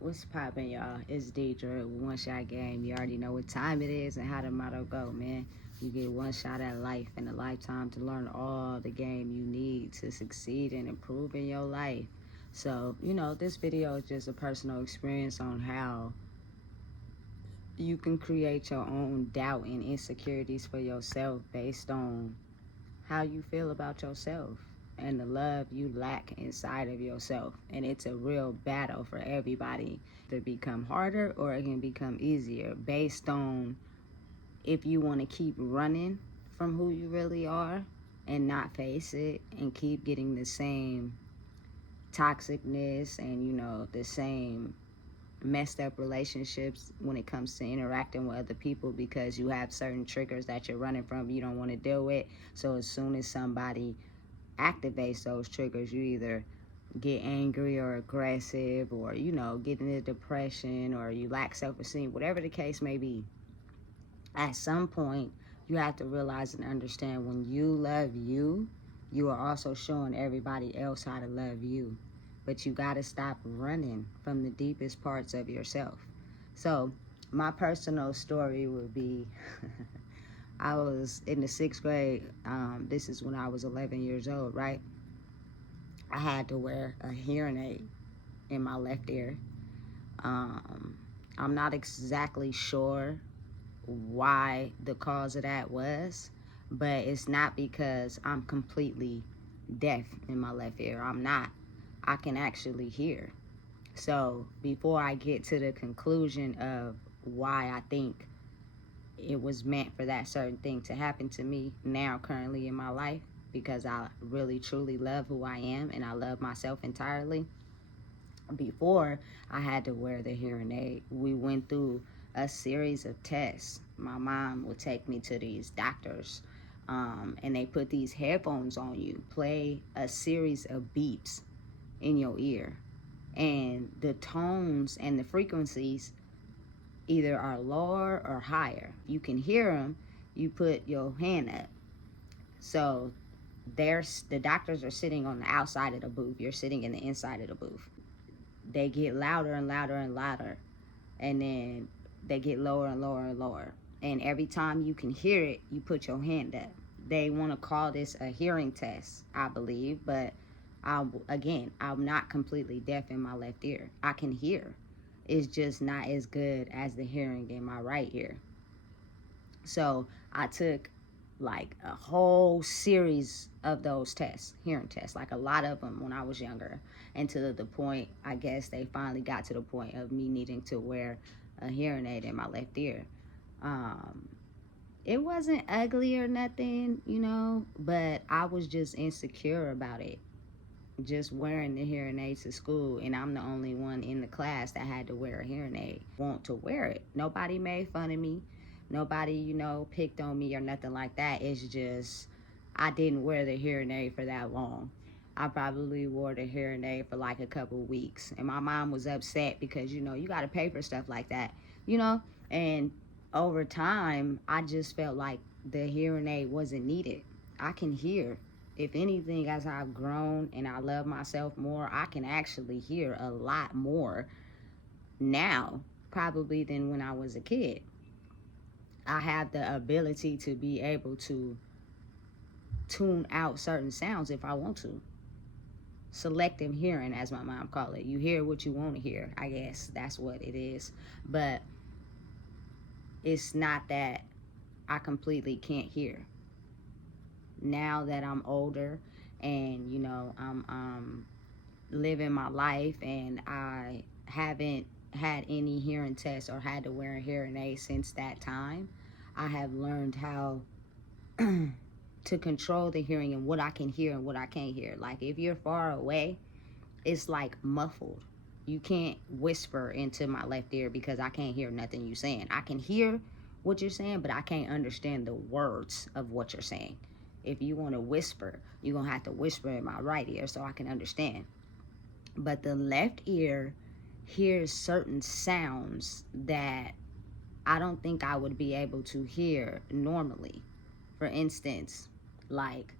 What's poppin', y'all? It's Deidre, One Shot Game. You already know what time it is and how the motto go, man. You get one shot at life and a lifetime to learn all the game you need to succeed and improve in your life. So, this video is just a personal experience on how you can create your own doubt and insecurities for yourself based on how you feel about yourself and the love you lack inside of yourself. And it's a real battle for everybody to become harder or it can become easier based on if you want to keep running from who you really are and not face it and keep getting the same toxicness and the same messed up relationships when it comes to interacting with other people because you have certain triggers that you're running from you don't want to deal with. So as soon as somebody activates those triggers, you either get angry or aggressive or get into depression or you lack self-esteem, whatever the case may be. At some point you have to realize and understand when you love you, you are also showing everybody else how to love you. But you got to stop running from the deepest parts of yourself. So my personal story would be I was in the 6th grade. This is when I was 11 years old, right? I had to wear a hearing aid in my left ear. I'm not exactly sure why the cause of that was, but it's not because I'm completely deaf in my left ear. I'm not. I can actually hear. So before I get to the conclusion of why I think it was meant for that certain thing to happen to me now currently in my life, because I really truly love who I am and I love myself entirely. Before I had to wear the hearing aid, we went through a series of tests. My mom would take me to these doctors, and they put these headphones on you, play a series of beeps in your ear, and the tones and the frequencies either are lower or higher. You can hear them. You put your hand up. So the doctors are sitting on the outside of the booth. You're sitting in the inside of the booth. They get louder and louder and louder, and then they get lower and lower and lower. And every time you can hear it, you put your hand up. They want to call this a hearing test, I believe, but I'm not completely deaf in my left ear. I can hear. It's just not as good as the hearing in my right ear. So I took like a whole series of those tests, hearing tests, like a lot of them when I was younger. And to the point, I guess they finally got to the point of me needing to wear a hearing aid in my left ear. It wasn't ugly or nothing, but I was just insecure about it. Just wearing the hearing aids to school, and I'm the only one in the class that had to wear a hearing aid. Want to wear it. Nobody made fun of me. Nobody, picked on me or nothing like that. It's just I didn't wear the hearing aid for that long. I probably wore the hearing aid for like a couple weeks, and my mom was upset because you got to pay for stuff like that, and over time I just felt like the hearing aid wasn't needed. I can hear. If anything, as I've grown and I love myself more, I can actually hear a lot more now probably than when I was a kid. I have the ability to be able to tune out certain sounds if I want to. Selective hearing, as my mom called it. You hear what you want to hear. I guess that's what it is. But it's not that I completely can't hear. Now that I'm older and I'm living my life and I haven't had any hearing tests or had to wear a hearing aid since that time, I have learned how to control the hearing and what I can hear and what I can't hear. Like if you're far away, it's like muffled. You can't whisper into my left ear because I can't hear nothing you're saying. I can hear what you're saying, but I can't understand the words of what you're saying. If you want to whisper, you're going to have to whisper in my right ear so I can understand. But the left ear hears certain sounds that I don't think I would be able to hear normally. For instance, like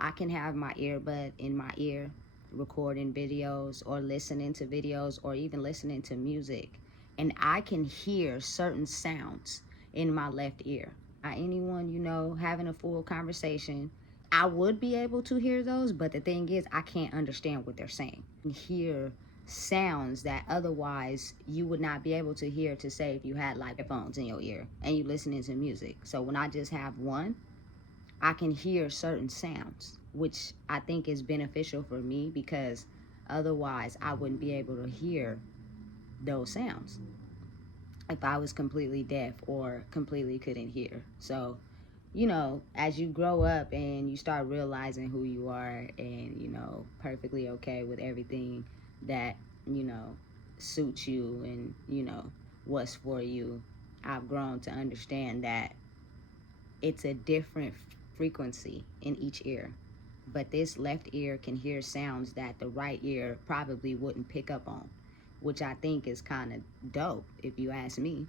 I can have my earbud in my ear recording videos or listening to videos or even listening to music, and I can hear certain sounds in my left ear. Anyone, having a full conversation, I would be able to hear those, but the thing is, I can't understand what they're saying. Hear sounds that otherwise you would not be able to hear, to say if you had like headphones in your ear and you listening to music. So when I just have one, I can hear certain sounds, which I think is beneficial for me, because otherwise I wouldn't be able to hear those sounds if I was completely deaf or completely couldn't hear. So, as you grow up and you start realizing who you are, and, perfectly okay with everything that, suits you, and, what's for you, I've grown to understand that it's a different frequency in each ear. But this left ear can hear sounds that the right ear probably wouldn't pick up on, which I think is kind of dope, if you ask me.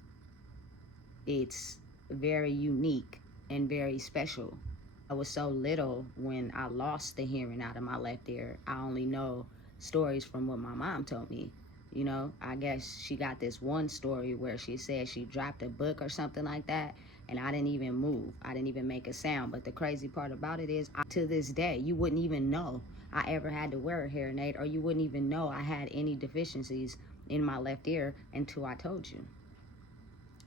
It's very unique and very special. I was so little when I lost the hearing out of my left ear. I only know stories from what my mom told me. I guess she got this one story where she said she dropped a book or something like that, and I didn't even move. I didn't even make a sound. But the crazy part about it is, to this day, you wouldn't even know I ever had to wear a hearing aid, or you wouldn't even know I had any deficiencies in my left ear until I told you.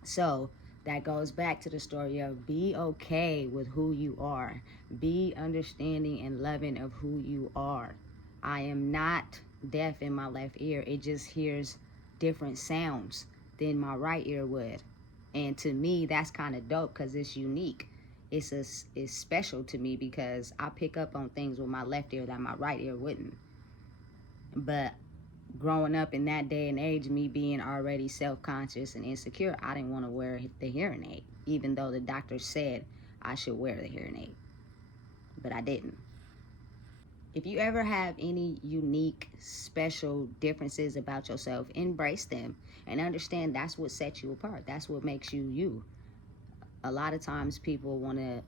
So that goes back to the story of, be okay with who you are. Be understanding and loving of who you are. I am not deaf in my left ear. It just hears different sounds than my right ear would. And to me, that's kind of dope, because it's unique. It's special to me, because I pick up on things with my left ear that my right ear wouldn't. But growing up in that day and age, me being already self-conscious and insecure, I didn't want to wear the hearing aid, even though the doctor said I should wear the hearing aid. But I didn't. If you ever have any unique, special differences about yourself, embrace them and understand that's what sets you apart. That's what makes you you. A lot of times people want to,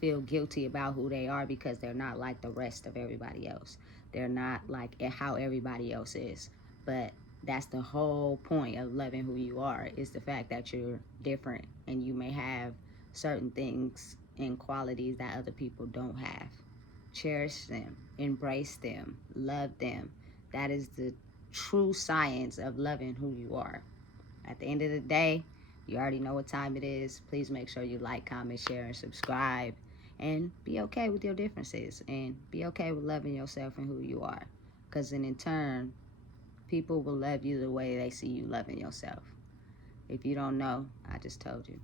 feel guilty about who they are because they're not like the rest of everybody else. They're not like how everybody else is. But that's the whole point of loving who you are, is the fact that you're different and you may have certain things and qualities that other people don't have. Cherish them, embrace them, love them. That is the true science of loving who you are. At the end of the day, you already know what time it is. Please make sure you like, comment, share, and subscribe. And be okay with your differences. And be okay with loving yourself and who you are. Because then in turn, people will love you the way they see you loving yourself. If you don't know, I just told you.